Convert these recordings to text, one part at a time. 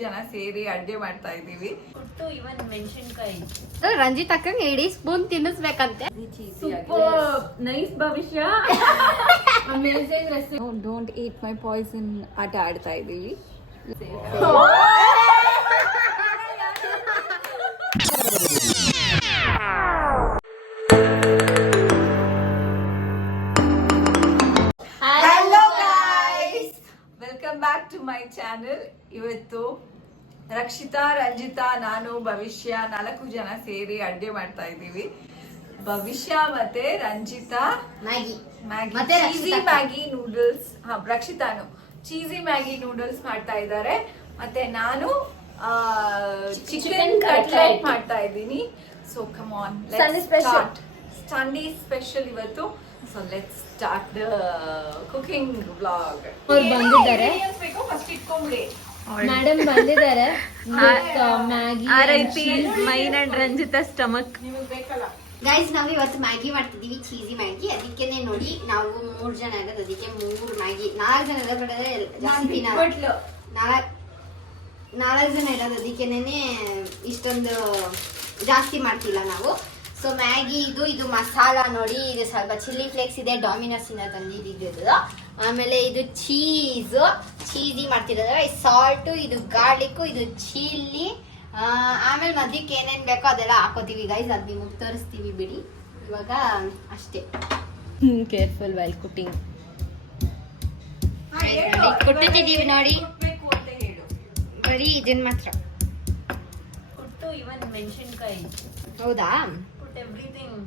ಜನ ಸೇರಿ ಅಡ್ಗೆ ಮಾಡ್ತಾ ಇದೀವಿ. ಇವನ್ ಮೆಣಸಿನಕಾಯಿ ರಂಜಿತ್ ಅಕ್ಕಂಗೆ 8 ಸ್ಪೂನ್ ತಿನ್ನಿಸ್ಬೇಕಂತೆ. Nice Bhavishya. Amazing recipe. Don't eat my poison ಆಟ ಆಡ್ತಾ ಇದೀವಿ. Welcome back to my channel. ಇವತ್ತು ರಕ್ಷಿತಾ, ರಂಜಿತಾ, ನಾನು, ಭವಿಷ್ಯ 4 ಜನ ಸೇರಿ ಅಡ್ಗೆ ಮಾಡ್ತಾ ಇದ್ದೀವಿ. ಭವಿಷ್ಯ ಮತ್ತೆ Ranjitha Maggi cheesy Maggi noodles, ರಕ್ಷಿತಾನು ಚೀಸಿ ಮ್ಯಾಗಿ ನೂಡಲ್ಸ್ ಮಾಡ್ತಾ ಇದ್ದಾರೆ. ಮತ್ತೆ ನಾನು ಚಿಕನ್ ಕಟ್ಲೆಟ್ ಮಾಡ್ತಾ ಇದ್ದೀನಿ. So come on, Sunday special ಇವತ್ತು. So let's start the cooking vlog. ಅವ್ರು ಬಂದಿದ್ದಾರೆ, ಫಸ್ಟ್ ಇಟ್ಕೊಂಡ್ಬಿಡಿ. ಮೇಡಮ್ ಬಂದಿದ್ದಾರೆ. Maggi mine and Ranjitha stomach. ನಿಮಗೆ ಬೇಕಲ್ಲ ಗೈಸ್, ನಾವು ಇವತ್ತು ಮ್ಯಾಗಿ ಮಾಡ್ತಿದೀವಿ, ಚೀಸಿ ಮ್ಯಾಗಿ. ಅದಕ್ಕೇನೆ ನೋಡಿ, ನಾವು 3 ಜನ ಇರೋದು, ಅದಕ್ಕೆ 3 ಮ್ಯಾಗಿ. 4 ಜನ ಇರೋದು ಜಾಸ್ತಿ, 4 ಜನ ಇರೋದು, ಅದಕ್ಕೇನೆ ಇಷ್ಟೊಂದು ಜಾಸ್ತಿ ಮಾಡ್ತಿಲ್ಲ ನಾವು. ಸೊ ಮ್ಯಾಗಿ ಇದು ಮಸಾಲ ನೋಡಿ, ಇದು ಸ್ವಲ್ಪ ಚಿಲ್ಲಿ ಫ್ಲೇಕ್ಸ್ ಇದೆ, ಡಾಮಿನೋಸ್ ಇಂದ ತಂದಿದ್ದು. ಆಮೇಲೆ ಇದು ಚೀಸಿ ಮಾಡ್ತಿರೋದು, ಸಾಲ್ಟು, ಇದು ಗಾರ್ಲಿಕ್ಕು, ಇದು ಚಿಲ್ಲಿ. ಆಮೇಲೆ ಮಧ್ಯಕ್ಕೆ ಏನೇನ್ ಬೇಕೋ ಅದೆಲ್ಲ ಹಾಕೋತೀವಿ ಗೈಸ್. ಅದು ನಿಮಗೆ ತೋರಿಸ್ತೀವಿ ಬಿಡಿ. ಇವಾಗ ಅಷ್ಟೇ. Careful while cooking. ಕೊಟ್ಟಿದ್ದೀವಿ ನೋಡಿ, ಬರೀ ಇದನ್ನ ಮಾತ್ರ. ಇವನ್ ಮೆಣಸಿನಕಾಯಿ. ಹೌದಾ? ಎವ್ರಿಥಿಂಗ್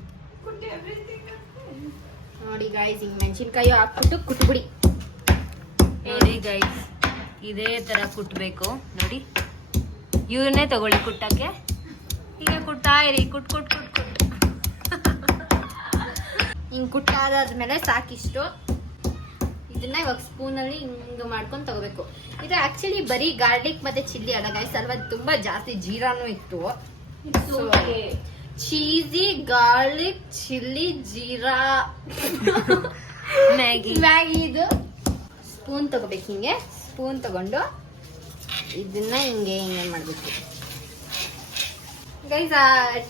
ನೋಡಿ ಗೈಸ್, ಹಿಂಗ್ ಮೆಣಸಿನ್ಕಾಯಿ ಹಾಕ್ಬಿಟ್ಟು ಕುಟ್ಬಿಡಿ. ನೋಡಿ ಗೈಸ್, ಇದೇ ತರ ಕುಟ್ಬೇಕು ನೋಡಿ. ಇವನ್ನೇ ತಗೊಳ್ಳಿ ಕುಟ್ಟಕ್ಕೆ. ಹೀಗೆ ಕುಟ್ತಾ ಇರಿ, ಕುಟ್ ಹಿಂಗ್ ಕುಟ್ಟಾದ್ಮೇಲೆ ಸಾಕಿಷ್ಟು. ಇದನ್ನ ಇವಾಗ ಸ್ಪೂನ್ ಅಲ್ಲಿ ಹಿಂಗ್ ಮಾಡ್ಕೊಂಡು ತಗೋಬೇಕು. ಇದು ಆಕ್ಚುಲಿ ಬರೀ ಗಾರ್ಲಿಕ್ ಮತ್ತೆ ಚಿಲ್ಲಿ ಅಲ್ಲ ಗೈಸ್, ಅಲ್ವಾ ತುಂಬಾ ಜಾಸ್ತಿ ಜೀರಾನು ಇತ್ತು. Cheesy, garlic, chilli, jeera, Maggi. ಇದು ಸ್ಪೂನ್ ತಗೋಬೇಕು. ಹಿಂಗೆ ಸ್ಪೂನ್ ತಗೊಂಡು ಇದನ್ನ ಹಿಂಗೆ ಮಾಡ್ಬೇಕು ಗೈಸ್.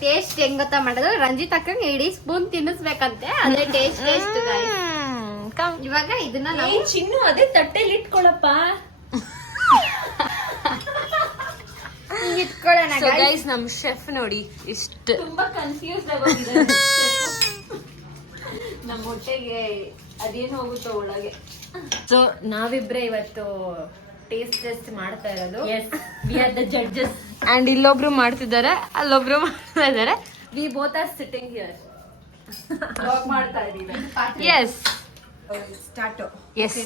ಟೇಸ್ಟ್ ಹೆಂಗ್ ಗೊತ್ತಾ ಮಾಡೋದು? ರಂಜಿತ್ ಅಕ್ಕಂಗೆ 8 ಸ್ಪೂನ್ ತಿನ್ನಿಸ್ಬೇಕಂತೆ, ಅದೇ ಟೇಸ್ಟ್ ಗೈಸ್. ಇವಾಗ ಇದನ್ನ ನಾವು ಚಿನ್ನು ಅದೇ ತಟ್ಟೆಲಿ ಇಟ್ಕೊಳಪ್ಪ. ಇಟ್ಕೊಳ್ಳೋಣ ಗೈಸ್. ನಮ್ ಶೆಫ್ ನೋಡಿ ಇಷ್ಟು ತುಂಬಾ ಕನ್ಫ್ಯೂಸ್ ಆಗೋಗಿದ್ದಾರೆ. ನಮ್ಮ ಹೊಟ್ಟೆಗೆ ಅದೇನು ಹೋಗುತ್ತೋ ಒಳಗೆ. ಸೊ ನಾವಿಬ್ರೆ ಇವತ್ತು ಟೇಸ್ಟ್ ಮಾಡ್ತಾ ಇರೋದು. We are the judges. And ಇಲ್ಲೊಬ್ರು ಮಾಡ್ತಿದ್ದಾರೆ, ಅಲ್ಲೊಬ್ರು ಮಾಡ್ತಾ ಇದ್ದಾರೆ. We both are sitting here. Blog ಮಾಡ್ತಾ ಇದೀವಿ. Yes start. ಎಸ್.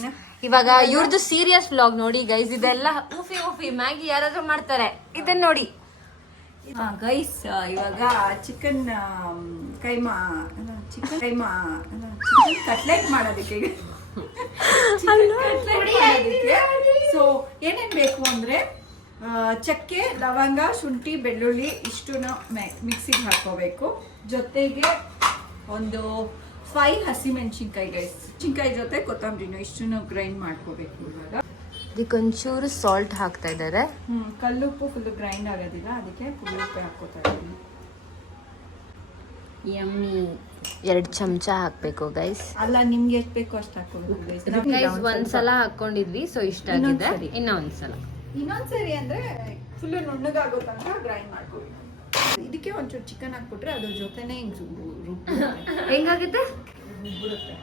ಇವಾಗ ಇವ್ರದ್ದು ಸೀರಿಯಸ್ ವ್ಲಾಗ್ ನೋಡಿ ಗೈಸ್. ಇದೆಲ್ಲ ಊಫಿ ಮ್ಯಾಗಿ ಯಾರಾದ್ರೂ ಮಾಡ್ತಾರೆ, ಇದನ್ನ ನೋಡಿ. ಗೈಸ್, ಇವಾಗ ಚಿಕನ್ ಕಟ್ಲೆಟ್ ಮಾಡೋದಕ್ಕೆ ಸೊ ಏನೇನ್ ಬೇಕು ಅಂದ್ರೆ ಚಕ್ಕೆ, ಲವಂಗ, ಶುಂಠಿ, ಬೆಳ್ಳುಳ್ಳಿ ಇಷ್ಟನ್ನು ಮಿಕ್ಸಿಗೆ ಹಾಕೋಬೇಕು. ಜೊತೆಗೆ ಒಂದು 5 ಹಸಿಮೆಣಸಿನ್ಕಾಯಿ ಗೈಸ್. ಮೆಣಸಿನ್ಕಾಯಿ ಜೊತೆ ಕೊತ್ತಂಬರಿನೂ ಇಷ್ಟನ್ನು ಗ್ರೈಂಡ್ ಮಾಡ್ಕೋಬೇಕು. ಇವಾಗ ಅದಕ್ಕೊಂಚೂರು ಸಾಲ್ಟ್ ಹಾಕ್ತಾ ಇದ್ದಾರೆ. ಕಲ್ಲುಪ್ಪು ಫುಲ್ ಗ್ರೈಂಡ್ ಆಗೋದಿಲ್ಲ, ಅದಕ್ಕೆ ಫುಲ್ ಉಪ್ಪು ಹಾಕೋತಾ ಇದ್ದೀನಿ. ಯಮ್ಮಿ. 2 ಚಮಚ ಹಾಕ್ಬೇಕು ಗೈಸ್. ಅಲ್ಲ, ನಿಮ್ಗೆ ಎಷ್ಟು ಬೇಕೋ ಅಷ್ಟು ಹಾಕೋಬೇಕು ಗೈಸ್. ಒಂದ್ಸಲ ಹಾಕೊಂಡಿದ್ವಿ, ಸೊ ಇಷ್ಟ ಆಗಿದೆ. ಇನ್ನೊಂದ್ಸರಿ ಅಂದ್ರೆ ಫುಲ್ ನುಣ್ಣಗಾಗೋ ತನಕ ಗ್ರೈಂಡ್ ಮಾಡ್ಕೋಬೇಕು. ಇದಕ್ಕೆ ಒಂಚೂರು ಚಿಕನ್ ಹಾಕ್ಬಿಟ್ರೆ ಅದ್ರ ಜೊತೆನೆ ಹೆಂಗಾಗುತ್ತೆ ರುಬ್ಬಿಡುತ್ತೆ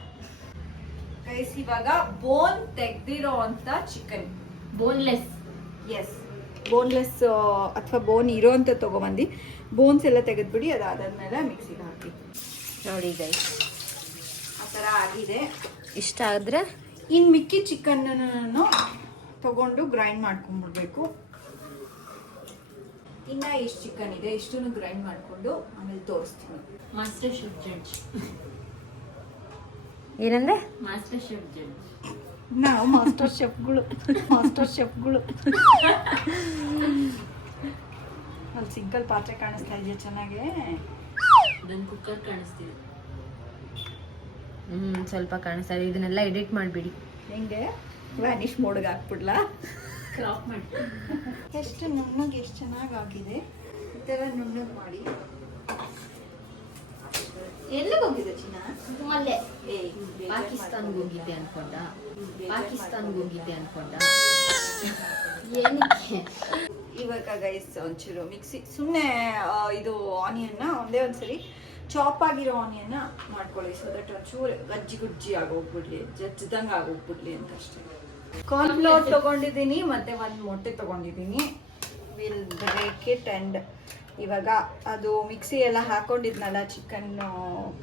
ಗೈಸ್. ಇವಾಗ ಬೋನ್ ತೆಗ್ದಿರೋ ಅಂತ ಚಿಕನ್, ಬೋನ್ಲೆಸ್. ಎಸ್, ಬೋನ್ಲೆಸ್ ಅಥವಾ ಬೋನ್ ಇರೋಂತ ತಗೊಬಂದು ಬೋನ್ಸ್ ಎಲ್ಲ ತೆಗೆದ್ಬಿಡಿ. ಅದಾದ್ಮೇಲೆ ಮಿಕ್ಸಿಗೆ ಹಾಕಿ ನೋಡಿ ಗೈಸ್, ಆ ಥರ ಆಗಿದೆ. ಇಷ್ಟ ಆದ್ರೆ ಇನ್ನು ಮಿಕ್ಕಿ ಚಿಕನ್ ತಗೊಂಡು ಗ್ರೈಂಡ್ ಮಾಡ್ಕೊಂಡ್ಬಿಡ್ಬೇಕು. ಇನ್ನ ಎಷ್ಟು ಚಿಕನ್ ಇದೆ ಇಷ್ಟನ್ನು ಗ್ರೈಂಡ್ ಮಾಡ್ಕೊಂಡು ಆಮೇಲೆ ತೋರಿಸ್ತೀನಿ. Master chef judge. ಏನಂದ್ರೆ ಮಾಸ್ಟರ್ ಶೆಫ್ ಜಡ್ಜ್. ನಾವು ಮಾಸ್ಟರ್ ಶೆಫ್ಗಳು. ಅಲ್ಲಿ ಸಿಂಗಲ್ ಪಾತ್ರೆ ಕಾಣಿಸ್ತಾ ಇದೆಯಾ ಚೆನ್ನಾಗೆ? ನನ್ನ ಕುಕ್ಕರ್ ಕಾಣಿಸ್ತಿದೆ. ಸ್ವಲ್ಪ ಕಾಣಿಸ್ತಾ ಇದೆ. ಇದನ್ನೆಲ್ಲ ಎಡಿಟ್ ಮಾಡಿಬಿಡಿ. ಹೆಂಗೆ ವ್ಯಾನಿಷ್ ಮೋಡ್ಗೆ ಹಾಕ್ಬಿಡ್ಲಾ? ಕ್ರಾಪ್ ಮಾಡಿ. ಎಷ್ಟು ನುಣ್ಣಗೆ ಎಷ್ಟು ಚೆನ್ನಾಗಿ ಆಗಿದೆ. ಈ ಥರ ನುಣ್ಣಗೆ ಮಾಡಿ. ಎಲ್ಲಿಗೆ ಹೋಗಿದೆ ಚಿನ್ನ? ಅಲ್ಲೇ ಪಾಕಿಸ್ತಾನ್ಗೆ ಹೋಗಿದ್ದೆ ಅನ್ಕೊಂಡ. ಏನಕ್ಕೆ? ಇವಾಗ ಗೈಸ್ ಒಂಚೂರು ಮಿಕ್ಸಿ ಸುಮ್ಮನೆ ಇದು ಆನಿಯನ್ನ ಒಂದೇ ಒಂದ್ಸರಿ ಚಾಪ್ ಆಗಿರೋ ಆನಿಯನ್ನ ಮಾಡ್ಕೊಳ್ಳಿ. ಸೊ ದಟ್ ಒಂಚೂರು ಗಜ್ಜಿ ಆಗೋಗ್ಬಿಡ್ಲಿ, ಜಜ್ದಂಗೆ ಆಗೋಗ್ಬಿಡ್ಲಿ ಅಂತ ಅಷ್ಟೇ. ಕಾರ್ನ್ಫ್ಲೋರ್ ತಗೊಂಡಿದ್ದೀನಿ ಮತ್ತೆ ಒಂದು ಮೊಟ್ಟೆ ತಗೊಂಡಿದ್ದೀನಿ. ವಿಲ್ ಬ್ರೇಕ್ ಇಟ್ ಆ್ಯಂಡ್ ಇವಾಗ ಅದು ಮಿಕ್ಸಿ ಎಲ್ಲ ಹಾಕೊಂಡಿದ್ನಲ್ಲ, ಚಿಕನ್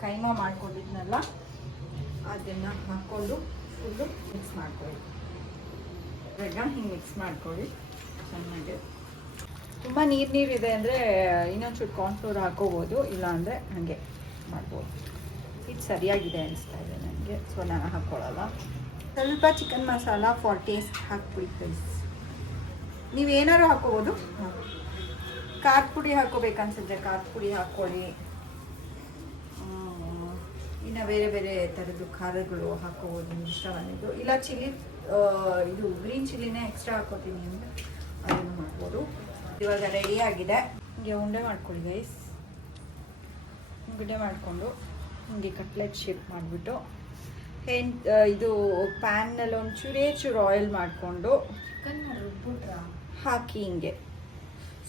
ಕೈಮಾ ಮಾಡ್ಕೊಂಡಿದ್ನಲ್ಲ, ಅದನ್ನು ಹಾಕ್ಕೊಂಡು ಫುಲ್ಲು ಮಿಕ್ಸ್ ಮಾಡ್ಕೊಳ್ಳಿ. ಇವಾಗ ಹಿಂಗೆ ಮಿಕ್ಸ್ ಮಾಡ್ಕೊಳ್ಳಿ ಚೆನ್ನಾಗಿ. ತುಂಬ ನೀರಿದೆ ಅಂದರೆ ಇನ್ನೊಂಚೂರು ಕಾರ್ನ್ಫ್ಲೋರ್ ಹಾಕೋಬೋದು, ಇಲ್ಲ ಅಂದರೆ ಹಾಗೆ ಮಾಡ್ಬೋದು. ಇದು ಸರಿಯಾಗಿದೆ ಅನಿಸ್ತಾ ಇದೆ ನನಗೆ, ಸೊ ನಾನು ಹಾಕ್ಕೊಳ್ಳಲ್ಲ. ಸ್ವಲ್ಪ ಚಿಕನ್ ಮಸಾಲ ಫಾರ್ ಟೇಸ್ಟ್ ಹಾಕ್ಬಿಡಿ ಗೈಸ್. ನೀವೇನಾದ್ರು ಹಾಕೋಬೋದು. ಖಾರದ ಪುಡಿ ಹಾಕೋಬೇಕನ್ಸಿದ್ರೆ ಖಾರದ ಪುಡಿ ಹಾಕ್ಕೊಳ್ಳಿ. ಇನ್ನು ಬೇರೆ ಬೇರೆ ಥರದ್ದು ಖಾರಗಳು ಹಾಕೋಬೋದು ನಿಮ್ಗೆ ಇಷ್ಟ ಬಂದಿದ್ದು. ಇಲ್ಲ ಚಿಲ್ಲಿ ಇದು ಗ್ರೀನ್ ಚಿಲ್ಲಿನೇ ಎಕ್ಸ್ಟ್ರಾ ಹಾಕೋತೀನಿ ಅಂದರೆ ಅದನ್ನು ಮಾಡ್ಬೋದು. ಇವಾಗ ರೆಡಿ ಆಗಿದೆ. ಹಿಂಗೆ ಉಂಡೆ ಮಾಡ್ಕೊಳ್ಳಿ ಗೈಸ್. ಉಂಡೆ ಮಾಡಿಕೊಂಡು ಹಿಂಗೆ ಕಟ್ಲೆಟ್ ಶೇಪ್ ಮಾಡಿಬಿಟ್ಟು ಇದು ಪ್ಯಾನ್ನಲ್ಲಿ ಚೂರು ಆಯಿಲ್ ಮಾಡಿಕೊಂಡು ಹಾಕಿ ಹಿಂಗೆ,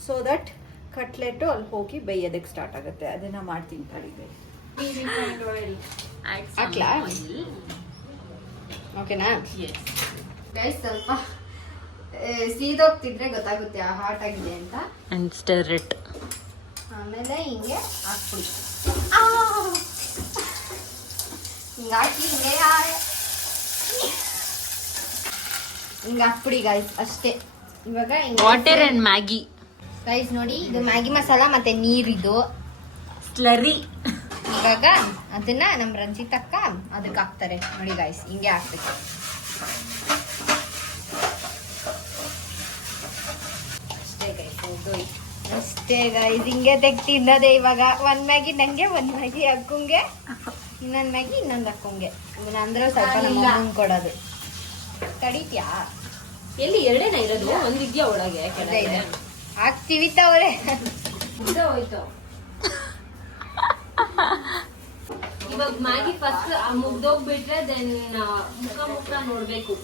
ಸೊ ದಟ್ ಕಟ್ಲೆಟು ಅಲ್ಲಿ ಹೋಗಿ ಬೇಯೋದಕ್ಕೆ ಸ್ಟಾರ್ಟ್ ಆಗುತ್ತೆ. ಅದನ್ನು ಮಾಡ್ತೀನಿ ತಡಿ ಗೈಸ್. ಆಯಿಲ್ ಹಾಕ್ಲಾ? ಓಕೆನಾ ಗೈಸ್? ಸ್ವಲ್ಪ ಸೀದೋಗ್ತಿದ್ರೆ ಗೊತ್ತಾಗುತ್ತೆ ಹಾಟ್ ಆಗಿದೆ ಅಂತ. And stir it. ಆಮೇಲೆ ಹಿಂಗೆ ಹಾಕ್ಬಿಡಿ. ಹಿಂಗಾಕಿ ಹಿಂಗೆ ಹಾಕ್ಬಿಡಿ ಗೈಸ್, ಅಷ್ಟೇ. ಇವಾಗ ವಾಟರ್ ಅಂಡ್ ಮ್ಯಾಗಿ ಗೈಸ್ ನೋಡಿ, ಇದು ಮ್ಯಾಗಿ ಮಸಾಲ ಮತ್ತೆ ನೀರಿದು ಸ್ಲರಿ. ಇವಾಗ ಅದನ್ನ ನಮ್ಮ ರಂಜಿತಕ್ಕ ಅದಕ್ಕೆ ಹಾಕ್ತಾರೆ ನೋಡಿ ಗೈಸ್. ಹಿಂಗೆ ಹಾಕ್ಬೇಕು. ಅಷ್ಟೇ ಗೈಸ್, ಹಿಂಗೆ ತೆಗ್ತಿನ್ನೋದೇ. ಇವಾಗ ಒಂದ್ ಮ್ಯಾಗಿ ನಂಗೆ, ಒಂದ್ ಮ್ಯಾಗಿ ಅಕ್ಕಂಗೆ, ಇನ್ನೊಂದ್ ಮ್ಯಾಗಿ ಇನ್ನೊಂದ್ ಅಕ್ಕಂಗೆ. ಅಂದ್ರೆ ಸ್ವಲ್ಪ ನಮ್ಮ ಅಮ್ಮಂಗ್ ಕೊಡೋದು. ತಡಿತ್ಯಾ? ಎಲ್ಲಿ ಎರಡೇನ ಇರೋದು? ಒಂದಿದ್ಯಾ ಒಳಗೆ? ಹಾಕ್ತಿವಿ ತವರೆ. ಹೋಯ್ತು. ಇವಾಗ ಮ್ಯಾಗಿ ಫಸ್ಟ್ ಮುಗ್ದೋಗ್ಬಿಟ್ರೆ ದೆನ್ ಮುಖ ನೋಡ್ಬೇಕು.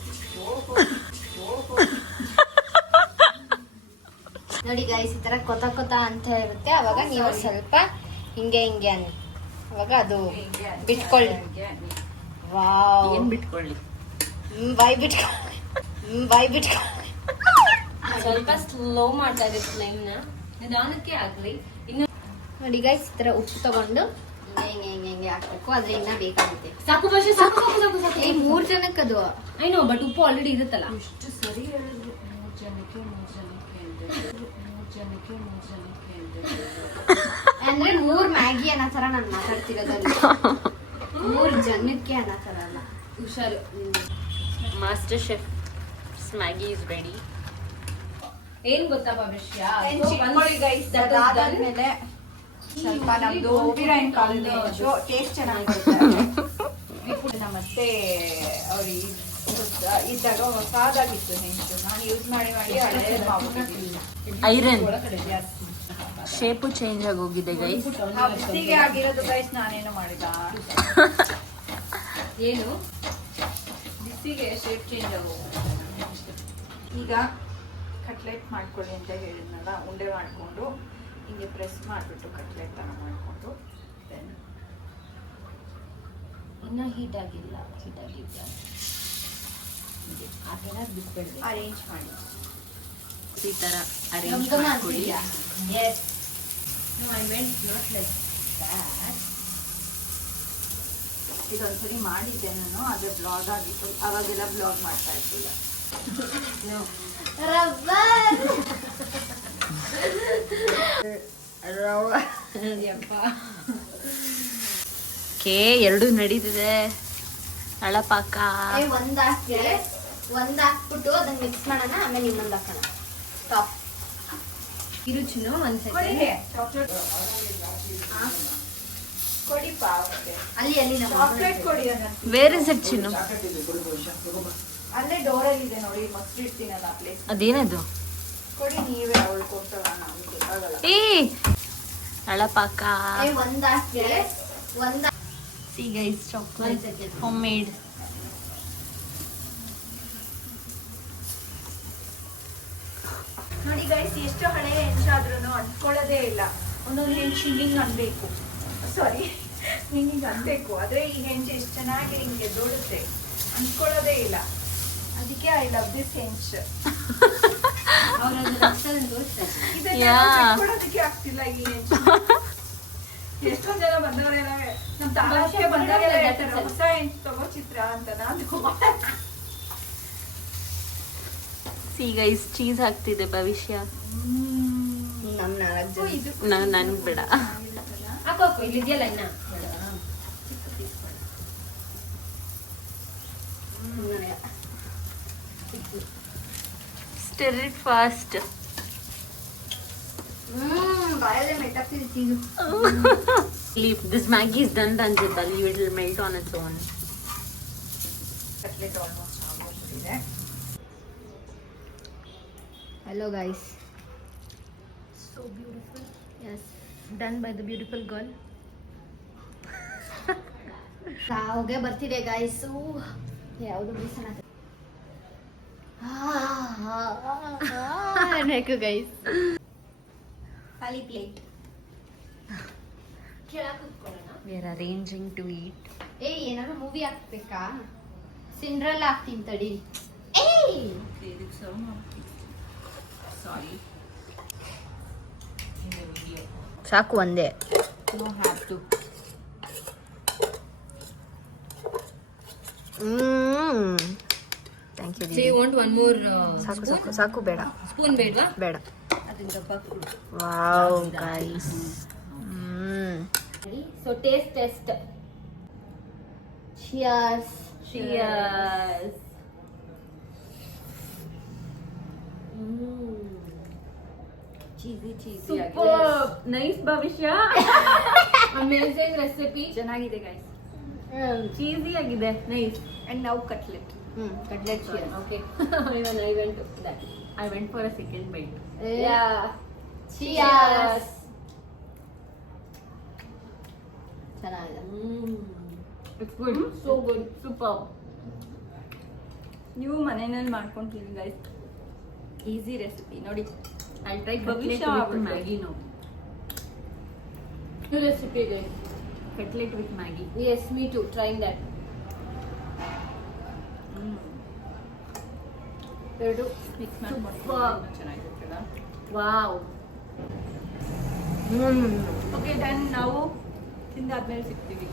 ನೋಡಿ ಗೈಸ್, ಈ ತರ ಕೊತ ಕೊತ ಅಂತ ಇರುತ್ತೆ. ಅವಾಗ ನೀವು ಸ್ವಲ್ಪ ಹಿಂಗೆ ಹಿಂಗೆ ಅವಾಗ ಅದು ಬಿಟ್ಕೊಳ್ಳಿ. ವಾವ್, ಏನ್ ಬಿಟ್ಕೊಳ್ಳಿ? ಬಾಯ್ ಬಿಟ್ಕೊಳ್ಳಿ. ಸ್ವಲ್ಪ ಸ್ಲೋ ಮಾಡ್ತಾ ಇದೆ ಫ್ಲೇಮ್ನ, ನಿಧಾನಕ್ಕೆ ಆಗ್ಲಿ. ಇನ್ನು ನೋಡಿ ಗೈಸ್, ಈ ತರ ಉಪ್ಪು ತಗೊಂಡು ಹಿಂಗೆ ಹಿಂಗೆ ಹಿಂಗೆ ಹಾಕ್ಬೇಕು. ಆದ್ರೆ ಇನ್ನ ಬೇಕಾಗುತ್ತೆ. ಸಾಕು ಭಾಷೆ, ಸಾಕು ಸಾಕು ಸಾಕು ಸಾಕು. 3 ಜನಕ್ಕದು ಐನೋ, ಬಟ್ ಉಪ್ಪು ಆಲ್ರೆಡಿ ಇರುತ್ತಲ್ಲ. ಇಷ್ಟು ಸರಿ ಹೇಳಿದ್ರು. 3 ಜನಕ್ಕೆ ಅಂದ್ರೆ 3 ಮ್ಯಾಗಿ ಅನ್ನೋ ತರ ನಾನು ಮಾತಾಡ್ತಿರೋದಲ್ಲಿ. 3 ಜನಕ್ಕೆ ಅನ್ನೋ ತರ ಅಲ್ಲ. ಹುಷಾರು. Master chef Maggi is ready. ಏನ್ ಗೊತ್ತಾ ಭವಿಷ್ಯ, ಅದಾದ್ಮೇಲೆ ಸ್ವಲ್ಪ ನಮ್ದು ಓಬಿರಾಯನ್ ಕಾಲದ ಟೇಸ್ಟ್ ಚೆನ್ನಾಗಿರುತ್ತೆ. ಮತ್ತೆ ಅವ್ರಿಗೆ ಇದ್ದಾಗ ಹೊಸದಾಗಿತ್ತು ನೆಂಟು, ನಾನು ಯೂಸ್ ಮಾಡಿ ಹಳೇದು ಮಾಡ್ಬಿಟ್ಟಿದ್ದೀನಿ. ಐರನ್ ಶೇಪು ಚೇಂಜ್ ಆಗೋಗಿದೆ ಗೈಸ್. ಹಬ್ಸಿಗೆ ಆಗಿರೋದು ಗೈಸ್, ನಾನೇನು ಮಾಡಿದ. ಏನು ಬಿಸಿಗೆ ಶೇಪ್ ಚೇಂಜ್ ಆಗೋಗಿದೆ. ಈಗ ಕಟ್ಲೆಟ್ ಮಾಡ್ಕೊಳ್ಳಿ ಅಂತ ಹೇಳಿದ್ನಲ್ಲ, ಉಂಡೆ ಮಾಡಿಕೊಂಡು ಹಿಂಗೆ ಪ್ರೆಸ್ ಮಾಡಿಬಿಟ್ಟು ಕಟ್ಲೆಟ್ ಥರ ಮಾಡಿಕೊಂಡು ದೆನ್ ಇನ್ನ ಹೀಟ್ ಆಗಿಲ್ಲ. ಬಿಟ್ಬಿಡ್ದೆ, ಅರೇಂಜ್ ಮಾಡಿ ಈ ತರ ಅರೇಂಜ್ ಮಾಡ್ಕೊಳ್ಳಿ. Yes. No, I meant not like that. ಇದೊಂದ್ಸರಿ ಮಾಡಿದ್ದೆ ನಾನು, ಅದು ಬ್ಲಾಗ್ ಆಗಿತ್ತು. ಅವಾಗೆಲ್ಲ ಬ್ಲಾಗ್ ಮಾಡ್ತಾ ಇರ್ತಿಲ್ಲ. ಕೆ ಎರಡು ನಡೀತಿದೆ. ಅಳಪಾಕ ಒಂದ್ ಹಾಕ್ಬಿಟ್ಟು ಅದನ್ನ ಮಿಕ್ಸ್ ಮಾಡೋಣ. ಆಮೇಲೆ ಇನ್ನೊಂದು ಹಾಕೋಣ. ಸ್ಟಾಪ್. ಇರುಚಿನೋ ಒಂದ್ ಕೊಡಿ ಅಲ್ಲಿ ಚಾಕ್ಲೇಟ್ ಕೊಡಿ. ವೇರ್ ಇಸ್ ಇಟ್ ಚಿನ್ನು? ಅಲ್ಲೇ ಡೋರಲ್ಲಿ ಇದೆ ನೋಡಿ, ಮೊಸರು ಇಡ್ತೀನಲ್ಲ ಪ್ಲೇಸ್. ಅದೇನದು? ಕೊಡಿ ನೀವೇ, ಅವಳು ಕೊಡ್ತಾಳ, ನಮ್ಗೆ ಆಗಲ್ಲ. ಏ ಅಳಪಾಕ. See guys, chocolate, homemade. ನೋಡಿ ಗೈಸ್, ಎಷ್ಟು ಹಳೆಯ ಹೆಂಚಾದ್ರೂ ಅಂದ್ಕೊಳ್ಳೋದೇ ಇಲ್ಲ. ಒಂದೊಂದು ಹೆಂಚು ಹಿಂಗಿಂಗ್ ಅನ್ಬೇಕು, ಸಾರಿ ಹಿಂಗಿಂಗ್ ಅನ್ಬೇಕು. ಆದ್ರೆ ಈ ಹೆಂಚು ಎಷ್ಟು ಚೆನ್ನಾಗಿ ಹಿಂಗೆ ದೊಡುತ್ತೆ, ಅಂದ್ಕೊಳ್ಳೋದೇ ಇಲ್ಲ. ಅದಕ್ಕೆ ಐ ಲವ್ ದಿಸ್ ಹೆಂಚ್. ಇದಕ್ಕೆ ಆಗ್ತಿಲ್ಲ ಈ ಹೆಂಚು. ಎಷ್ಟೊಂದ್ ಜನ ಬಂದವರೆಲ್ಲ ನಮ್ ತಾಲೂಕಿಗೆ ಬಂದವರೆಲ್ಲ ಹೇಳ್ತಾರೆ, ಹೊಸ ಹೆಂಚು ತಗೋ ಚಿತ್ರ ಅಂತ. ನಾನು See guys, ಚೀಸ್ ಹಾಕ್ತಿದೆ ಭವಿಷ್ಯ. ನಮ್ 4 ಜನ ನನ್ಗೆ ಬೇಡ. ಹಾಕೋ ಇಲ್ಲಿ ಇದೆಯಲ್ಲ ಇನ್ನ. Stir it fast. ಬಾಯಲ್ಲೇ ಮೆಟ್ಟಾಗ್ತಿದೆ cheese. Leave. This Maggi is done, Ranjita. Leave it will melt on its own. Cutlet almost ಆಗೋಗ್ಬಿಟ್ಟಿದೆ. Hello guys. So beautiful. Yes. Done by the beautiful girl. ಸಾವ್ಗೆ ಬರ್ತಿದೆ ಗಾಯ್ಸ್. ಯಾವುದು ಬಿಸಣ ಬೇಕು ಗೈಸ್. ಖಾಲಿ plate. We are arranging to eat. ಏನಾದ್ರು movie ಹಾಕ್ಬೇಕಾ? Cinderella ಹಾಕ್ತೀನಿ ತಡಿ. ಸಾರಿ, ಸಾಕು ಒಂದೇ. No have to. Thank you. So you want one more ಸಾಕು ಸಾಕು ಸಾಕು, ಬೇಡ spoon ಬೇಡವಾ? ಬೇಡ. ಅದರಿಂದ ಬಾಕು. Wow guys. So taste test. Cheers. Cheers. Cheesy Super. Nice Bhavishya. Amazing recipe. ಚೆನ್ನಾಗಿದೆ ಗೈಸ್. Cheesy ಆಗಿದೆ. Nice. And now cutlet. Cutlet. Okay. Even I went to that. I went for a second bite. Yeah. Cheers. ಚೆನ್ನಾಗಿದೆ. It's good. So good. Super. ನೀವು ಮನೆಯಲ್ಲಿ ಮಾಡ್ಕೊಂತೀನಿ guys. Easy recipe ನೋಡಿ. I'll try ಭವಿಷ್ಯ cutlet with ಆಗ್ಬಿಡ್ತು. Maggi now. New recipe guys. Cutlet with Maggi. Yes, me too. Trying that. ಎರಡು mix ಮಾಡ್ಕೊಂಡು ಚೆನ್ನಾಗಿರ್ತದ. Wow. Okay done. ನಾವು ತಿಂದಾದ್ಮೇಲೆ ಸಿಗ್ತೀವಿ.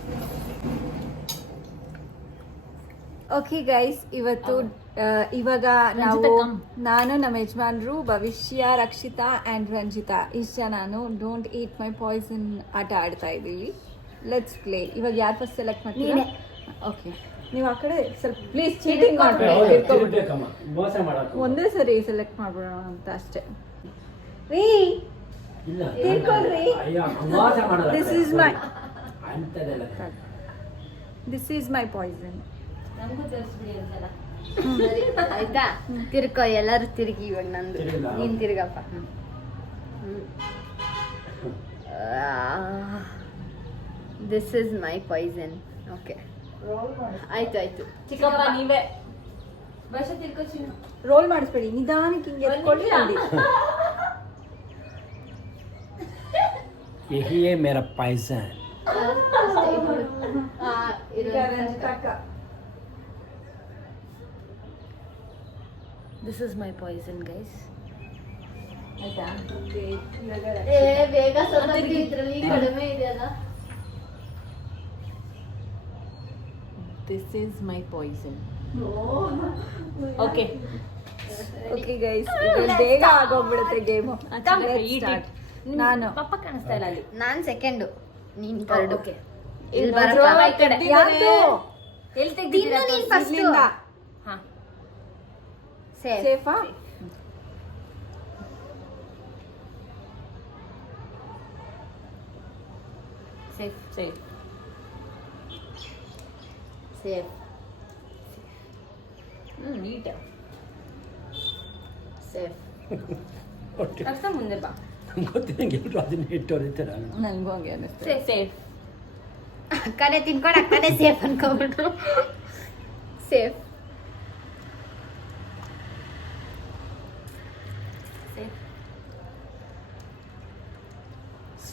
Okay guys, ಇವತ್ತು ಇವಾಗ ನಾವು ರಂಜಿತಾ, come. ನಾನು, ನಮ್ಮ ಯಜಮಾನ್ರು, ಭವಿಷ್ಯ, ರಕ್ಷಿತಾ ಆ್ಯಂಡ್ ರಂಜಿತಾ ಇಷ್ಟ ನಾನು ಡೋಂಟ್ ಈಟ್ ಮೈ ಪಾಯ್ಸನ್ ಆಟ ಆಡ್ತಾ ಇದ್ದೀವಿ. Let's play. ಇವಾಗ ಯಾರು ಫಸ್ಟ್ ಸೆಲೆಕ್ಟ್ ಮಾಡ್ತೀರಾ? ಓಕೆ, ನೀವು ಆ ಕಡೆ ಸ್ವಲ್ಪ ಪ್ಲೀಸ್ ಚೀಟಿಂಗ್ ಮಾಡ್ಬೇಡಿ. ಒಂದೇ ಸರಿ ಸೆಲೆಕ್ಟ್ ಮಾಡ್ಬಿಡೋಣ ಅಂತ ಅಷ್ಟೇ. ರೀ ತಿಳ್ಕೊಳ್ರಿ. This is my poison. ನನಗೂ ತರಿಸ್ಬಿಡಿ ಒಂದ್ಸಲ. ಆಯ್ತಾ? ತಿರ್ಕೋ, ಎಲ್ಲರೂ ತಿರುಗಿ. ಇವಾಗ ನಂದು, ನೀನ್ ತಿರ್ಗಪ್ಪ. This is my poison. Okay, ಆಯ್ತು ಆಯ್ತು. ಚಿಕ್ಕಪ್ಪ ನೀವೇ. ಭಾಷೆ ತಿರ್ಕೋ ಚಿನ್ನ. ರೋಲ್ ಮಾಡಿಸ್ಬೇಡಿ, ನಿಧಾನಕ್ಕೆ ಹಿಂಗೆ ಎತ್ಕೊಳ್ಳಿ ನೋಡಿ. यही है मेरा पायसन. This is my poison guys. ಆಯ್ತಾ? ಓಕೆ, ಬೇಗ ಸ್ವಲ್ಪ ಇದ್ರಲ್ಲಿ ಕಡಿಮೆ ಇದೆಯಲ್ಲ. This is my poison. Okay. Okay guys, ಇದು ಬೇಗ ಆಗೋಗ್ಬಿಡುತ್ತೆ ಗೇಮು. ನಾನು ಪಪ್ಪ ಕಾಣಿಸ್ತಾ ಇಲ್ಲ ಅಲ್ಲಿ. ನಾನ್ ಸೆಕೆಂಡು, ನೀನ್ ಥರ್ಡ್. ಓಕೆ. ಇಲ್ಲಿ ಯಾವ್ದು? ಎಲ್ಲಿ ತೆಗ್ದಿದ್ದೀರಾ? ನೀನ್ ಫಸ್ಟ್. ಹಾ. ಸೇಫಾ? Safe safe. Safe. Neat safe. ಒಟ್ಟು ಅರ್ಥ ಮುಂದೆ ಬಾ. ಗೊತ್ತಿಲ್ಲ ಎಲ್ಲರೂ ಅದನ್ನ ಇಟ್ಟು ಹೊಡಿತಾರೆ. ನನಗೂ ಹಂಗೆ ಅನ್ನಿಸ್ತದೆ. ಸೇಫ್ ಅಕ್ಕನೇ ತಿನ್ಕೊಂಡು ಅಕ್ಕನೇ ಸೇಫ್ ಅನ್ಕೊಂಡ್ಬಿಟ್ರು. Safe.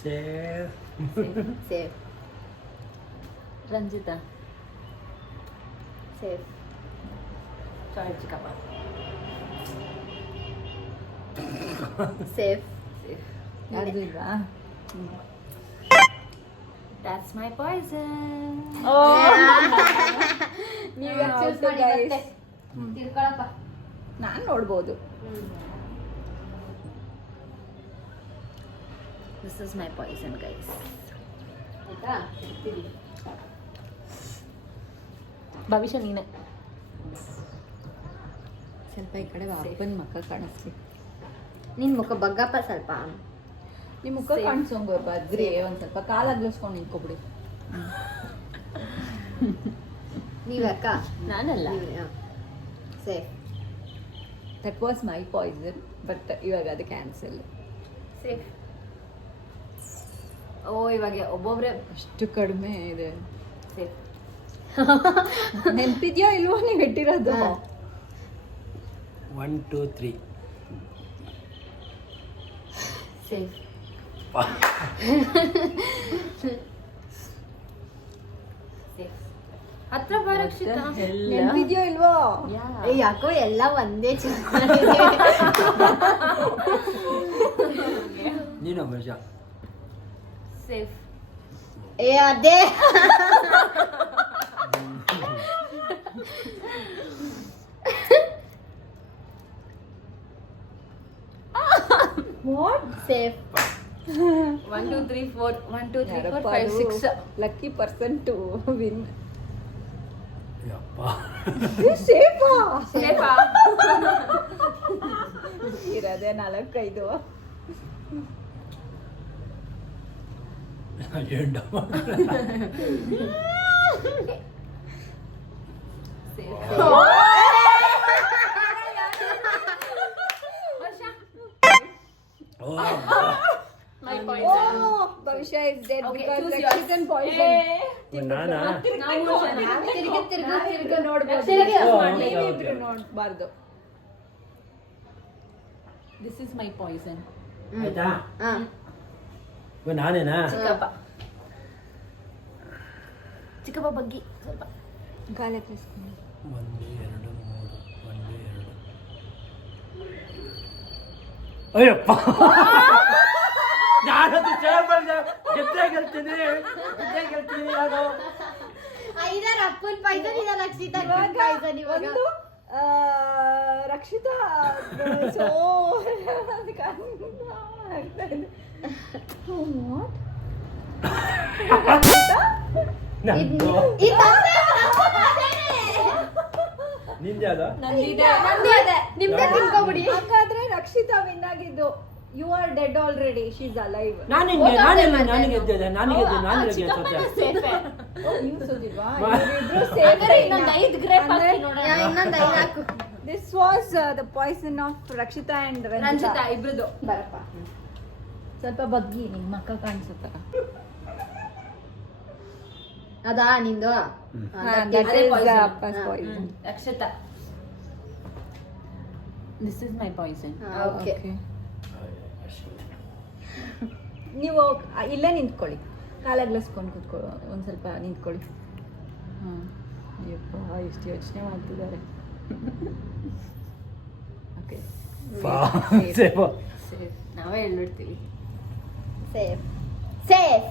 Safe. Safe. Ranjitha safe. Sorry ಚಿಕ್ಕಪ್ಪ. ಸೇಫ್. ಯಾರ್ದು ಇಲ್ವಾ? That's my poison. ನೀವು ಹೌದು ಚೂಸ್ ಮಾಡಿ guys. ಮತ್ತೆ ತಿಳ್ಕೊಳಪ್ಪ. ನಾನ್ ನೋಡ್ಬೋದು. This is my poison, guys. ಆಯ್ತಾ? ಇಡ್ತೀವಿ. ಭವಿಷ್ಯ ನೀನೆ. ಸ್ವಲ್ಪ ಈ ಕಡೆ ಅಪ್ಪನ ಮುಖ ಕಾಣಿಸ್ಲಿ. ನಿನ್ ಮುಖ ಬಗ್ಗಪ್ಪ ಸ್ವಲ್ಪ. ನಿಮ್ ಮುಖ ಕಾಣಿಸೋಂಗ ಬದ್ರಿ ಒಂದ್ ಸ್ವಲ್ಪ ಕಾಲ ಅಗ್ಲಿಸ್ಕೊಂಡು ನಿಂತ್ಕೊಬಿಡಿ. ನೀವಕ್ಕ? ನಾನಲ್ಲ. Safe. That was my poison but ಇವಾಗ ಅದು ಕ್ಯಾನ್ಸಲ್. ಸೇಫ್. ಓ ಇವಾಗ ಒಬ್ಬೊಬ್ರೆ ಅಷ್ಟು ಕಡಿಮೆ ಇದೆ. ಸೇಫ್. ನೆನ್ಪಿದ್ಯೋ ಇಲ್ವೋ ನೀವು ಇಟ್ಟಿರೋದು? 1 2 3. ಸೇಫ್. ಸೇಫ್. ಹತ್ರ ಬರಕ್ಷಿತ. ನೆನ್ಪಿದ್ಯೋ ಇಲ್ವೋ? ಯಾಕೋ ಎಲ್ಲ ಒಂದೇ ಚಿಕ್ಕ. ನೀನು ವರ್ಷ ಸೇಫ್. ಏ ಅದೇ what? Safe. 1 2 3 4 1 2 3 4 5 6. Lucky person to win. ಯಪ್ಪ ಸೇಫಾ? ಸೇಫಾ? ಇರೋದೇ 4-5. ಎಂಡ My poison. ಭವಿಷ್ಯ is dead Okay, because choose Rakshitan yours. poison. ನಾನಾ ತಿರ್ಗಿ ನೋಡ್ಬೋದು. Rakshitan choose ಮಾಡ್ಲಿ. ನೀವಿಬ್ರು ನೋಡ್ಬಾರ್ದು. This is my poison. ಆಯ್ತಾ? ಹಾ. ಇವಾಗ ನಾನೇನಾ? ಚಿಕ್ಕಪ್ಪ. ಚಿಕ್ಕಪ್ಪ ಬಗ್ಗಿ ಸ್ವಲ್ಪ. ಗಾಳಿ ಹತ್ತಿಸ್ಕೊಂಡು. 1 2 3 1 2. ಅಯ್ಯಪ್ಪ ನಾನದು ಗೆಲ್ತೀನಿ ನಾನು. 5 ಅಪ್ಪನ್ ಪಾಯ್ಸನ್ ಇಲ್ಲ ರಕ್ಷಿತಾ ಪಾಯ್ಸನ್ ಇವಾಗ. ಒಂದು ರಕ್ಷಿತಾ ಸೋ ನಂದು ನಿಂದೆ ಅದು ನಿಮ್ದೆ ತಿನ್ಕೊಬಿಡಿ. ಹಾಗಾದ್ರೆ ರಕ್ಷಿತಾ ವಿನ್ ಆಗಿದ್ದು. You are dead already. She is alive. ನನಗೆ ಗೆದ್ದಿದ್ದೆ ನೀವು ಸೋದಿಲ್ವಾ? ಬಾ. ಇವರಿಬ್ರು ಸೇಫ್. ಇನ್ನೊಂದು 5 ಗ್ರೇಪ್ ಹಾಕಿ ನೋಡೋಣ. ಇನ್ನೊಂದು 5 ಹಾಕು. This was the poison of Rakshita and Ranjita Ranjita. ಇಬ್ರದು. ಬರಪ್ಪ. ಸ್ವಲ್ಪ ಬಗ್ಗಿ ನಿಮ್ಮ ಮಕ್ಕ ಕಾಣಿಸುತ್ತ. ಅದಾ ನಿಂದು? That ಅದೇ is poison. Appa's poison. Rakshita. This is my poison. Okay. ನೀವು ಇಲ್ಲೇ ನಿಂತ್ಕೊಳ್ಳಿ. ಕಾಲಾಗ್ಲಿಸ್ಕೊಂಡು ಕೂತ್ಕೊಳ್ಳಿ. ಒಂದು ಸ್ವಲ್ಪ ನಿಂತ್ಕೊಳ್ಳಿ. ಹಾಂ. ಅಯ್ಯಪ್ಪ ಎಷ್ಟು ಯೋಚನೆ ಮಾಡ್ತಿದ್ದಾರೆ. ಓಕೆ. ಸೇಫ್. ನಾವೇ ಹೇಳ್ಬಿಡ್ತೀವಿ. ಸೇಫ್. ಸೇಫ್.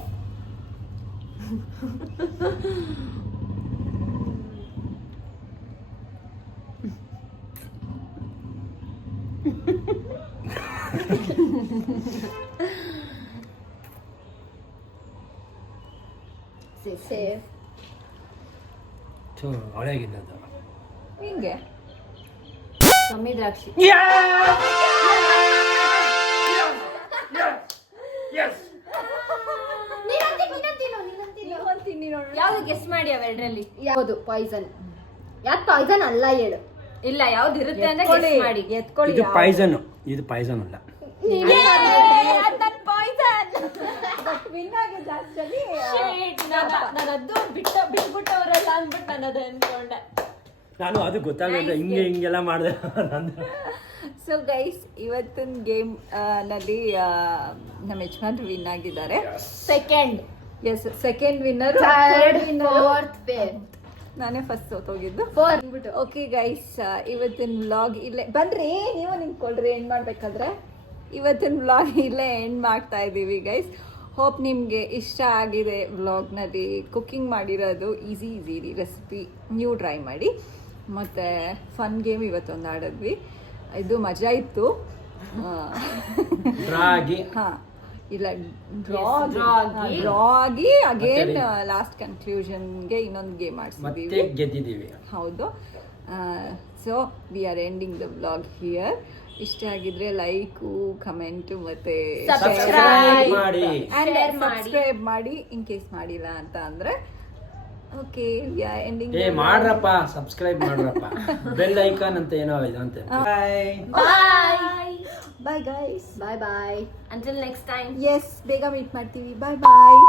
ಸೇಫ್. ಹಳೆಗಿದ್ದದ್ದು ಹಿಂಗೆ ಕಮ್ಮಿ ದ್ರಾಕ್ಷಿ. ತಿನ್ನಿ ನೋಡೋಣ. ಯಾವ್ದು ಗೆಸ್ ಮಾಡಿ ಅವೆರಡರಲ್ಲಿ. ಯಾವುದು ಪಾಯ್ಸನ್? ಯಾಕೆ ಪಾಯ್ಸನ್ ಅಲ್ಲ ಹೇಳು. ಇಲ್ಲ ಯಾವ್ದು ಇರುತ್ತೆ ಅಂತ ಎತ್ಕೊಳ್ಳಿ, guess ಮಾಡಿ. ಎತ್ಕೊಳ್ಳಿ ಇದು ಯಾವ್ದು. ಪಾಯ್ಸನ್, ಇದು ಪಾಯ್ಸನ್ ಅಲ್ಲ. But win ಆಗಿದ್ದು actually, ನಾನು ಅದು ಬಿಟ್ಬಿಟ್ಟವರಲ್ಲ ಅಂದ್ಬಿಟ್ಟು ನಾನು ಅದು ಅನ್ಕೊಂಡೆ. ನಾನು ಅದು ಗೊತ್ತಾಗಲ್ಲ, ಹಿಂಗೆ ಹಿಂಗೆಲ್ಲ ಮಾಡಿದೆ ನಂದು. ಸೊ ಗೈಸ್ ಇವತ್ತಿನ ಗೇಮ್ ನಲ್ಲಿ ನಮ್ಮ ಯಜಮಾನ್ರು ವಿನ್ ಆಗಿದ್ದಾರೆ. Second yes, second winner, third fourth fifth ನಾನೇ ಫಸ್ಟ್ ಸೋತೋಗಿದ್ದು. ಫೋರ್. ಓಕೆ ಗೈಸ್, ಇವತ್ತಿನ ವ್ಲಾಗ್ ಇಲ್ಲೇ ಬನ್ರಿ, ನೀವು ನಿಂತ್ಕೊಳ್ರಿ ಎಂಡ್ ಮಾಡ್ಬೇಕಾದ್ರೆ. ಇವತ್ತಿನ ವ್ಲಾಗ್ ಇಲ್ಲೇ ಎಂಡ್ ಮಾಡ್ತಾ ಇದ್ದೀವಿ ಗೈಸ್. ಹೋಪ್ ನಿಮಗೆ ಇಷ್ಟ ಆಗಿದೆ. ವ್ಲಾಗ್ನಲ್ಲಿ ಕುಕ್ಕಿಂಗ್ ಮಾಡಿರೋದು ಈಸಿ ರೆಸಿಪಿ ನೀವು ಟ್ರೈ ಮಾಡಿ. ಮತ್ತು ಫನ್ ಗೇಮ್ ಇವತ್ತೊಂದು ಆಡಿದ್ವಿ, ಇದು ಮಜಾ ಇತ್ತು. ರಾಗಿ ಹಾಂ, ಇಲ್ಲ draw ಆಗಿ ಅಗೇನ್ ಲಾಸ್ಟ್ ಕನ್ಕ್ಲೂಷನ್ಗೆ ಇನ್ನೊಂದು ಗೇಮ್ ಮತ್ತೆ ಆಡ್ಸಿದ್ದೀವಿ. ಗೆದ್ದಿದ್ದೀವಿ. ಹೌದು. So we are ending the vlog here. ಇಷ್ಟ ಆಗಿದ್ರೆ ಲೈಕು, ಕಮೆಂಟು ಮತ್ತೆ Subscribe ಮಾಡಿ. ಸಬ್ಸ್ಕ್ರೈಬ್ ಮಾಡಿ ಇನ್ ಕೇಸ್ ಮಾಡಿಲ್ಲ ಅಂತ ಅಂದ್ರೆ. Okay, we are ending. ಮಾಡ್ರಪ್ಪ, ಸಬ್ಸ್ಕ್ರೈಬ್ ಮಾಡ್ರಪ್ಪ. ಬೆಲ್ ಐಕಾನ್ ಅಂತ ಏನೋ ಇದಂತೆ. Bye guys. Bye bye Until next time. Yes, ಬೇಗ ಮೀಟ್ ಮಾಡ್ತೀವಿ. ಬಾಯ್ ಬಾಯ್.